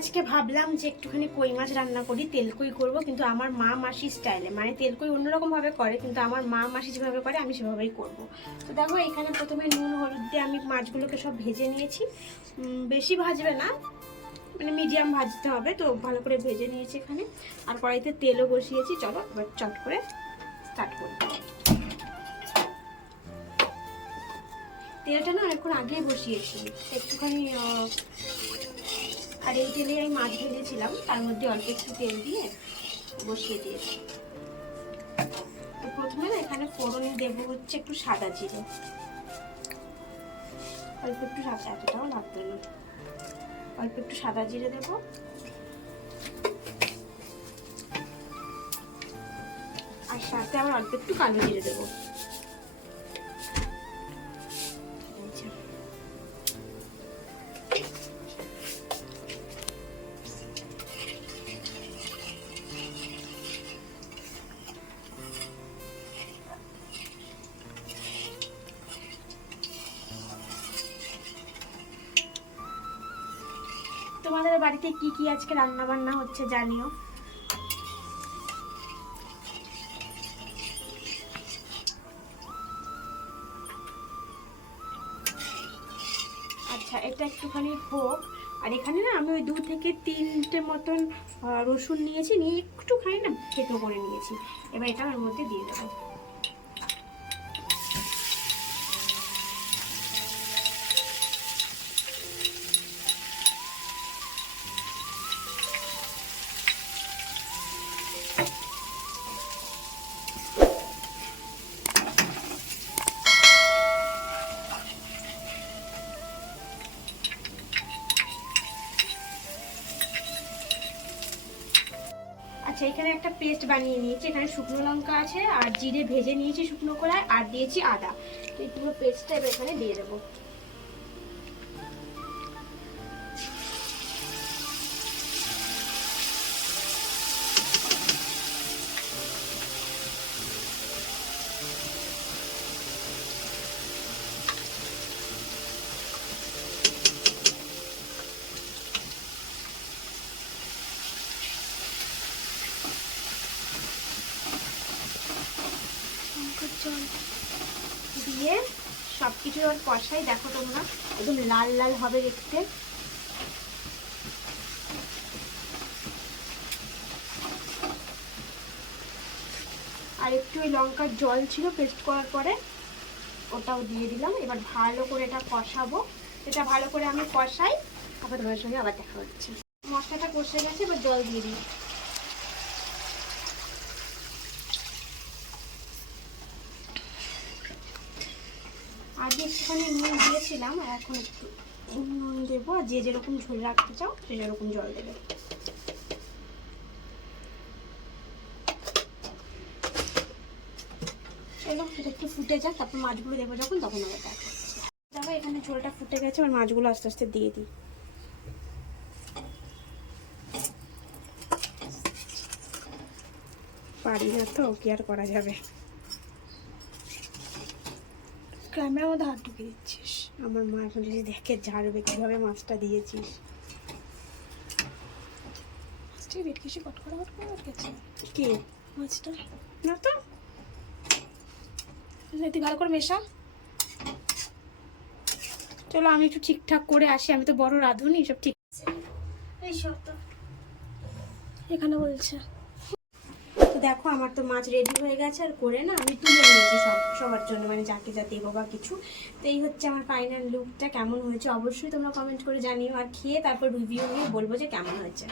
আজকে ভাবলাম যে একটুখানি কই মাছ রান্না করি, তেলকই করব, কিন্তু আমার মা মাসি স্টাইলে, মানে তেলকই অন্যরকম ভাবে করে, কিন্তু আমার মা মাসি যেভাবে করে আমি সেভাবেই করব। তো দেখো এখানে প্রথমে নুন হলুদ দিয়ে আমি মাছগুলোকে সব ভেজে নিয়েছি। বেশি ভাজবে না, মানে মিডিয়াম ভাজতে হবে, তো ভালো করে ভেজে নিয়েছি এখানে। আর কড়াইতে তেলও বসিয়েছি, চলো এবার চট করে স্টার্ট করি। তেলটা না অনেকক্ষণ আগেই বসিয়েছি একটুখানি, আর এই তেলে আমি মাছ ভেজেছিলাম, তার মধ্যে অল্প একটু তেল দিয়ে বসিয়ে দিয়েছি। তো প্রথমে না এখানে ফোড়নে দেবো হচ্ছে একটু সাদা জিরে, অল্প একটু সাদা, এতটাও লাগবে না, অল্প একটু সাদা জিরে দেবো। আর সাথে আবার অল্প একটু কালো জিরে দেবো। তোমাদের বাড়িতে কি কি আজকে রান্না বান্না হচ্ছে জানিও। আচ্ছা, এটা একটুখানি হোক। আর এখানে না আমি ওই 2 থেকে 3টে মতন রসুন নিয়েছি, নিয়ে একটুখানি না থেতো করে নিয়েছি। এবার এটা ওর মধ্যে দিয়ে দেবো। আচ্ছা, এখানে একটা পেস্ট বানিয়ে নিয়েছি। এখানে শুকনো লঙ্কা আছে আর জিরে ভেজে নিয়েছি শুকনো কড়ায়, আর দিয়েছি আদা। তো এই পুরো পেস্টটা এবার এখানে দিয়ে দেবো। দিয়ে সবকিছু আর কষাই, দেখো তোমরা একদম লাল লাল হবে দেখতে। আর একটু ওই লঙ্কার জল ছিল পেস্ট করার পরে, ওটাও দিয়ে দিলাম। এবার ভালো করে এটা কষাবো। এটা ভালো করে আমি কষাই, আবার তোমার সঙ্গে আবার দেখা হচ্ছে। মশলাটা কষে গেছে, এবার জল দিয়ে দিই। আগে একটুখানি নুন দিয়েছিলাম, আর এখন একটু নুন দেবো। আর যে যেরকম ঝোল রাখতে চাও সে যেরকম জল দেবে। চলো এটা একটু ফুটে যাক, তারপর মাছগুলো দেবো যখন, তখন আবার দেখা হচ্ছে। দেখো এখানে ঝোলটা ফুটে গেছে, আর মাছগুলো আস্তে আস্তে দিয়ে দিই। পারি না তো, কি আর করা যাবে। ক্যামেরার মধ্যে হাত ঢুকে দিচ্ছিস, আমার মা এখন যদি দেখে ঝাড়বে কিভাবে মাছটা দিয়েছিস। রেড কিসে কট করা গেছে কি মাছটা, না তো তুই ভালো করে মেশা। চলো আমি একটু ঠিকঠাক করে আসি, আমি তো বড় রাঁধুনি, সব ঠিক আছে। এই সব তো এখানে বলছে। তো দেখো আমার তো মাছ রেডি হয়ে গেছে, আর করে না আমি তুলে নিয়েছি সবার জন্য, মানে যাকে যা দেবো বা কিছু। তো এই হচ্ছে আমার ফাইনাল লুকটা। কেমন হয়েছে অবশ্যই তোমরা কমেন্ট করে জানিও, আর খেয়ে তারপর রিভিউ নিয়ে বলবো যে কেমন হয়েছে।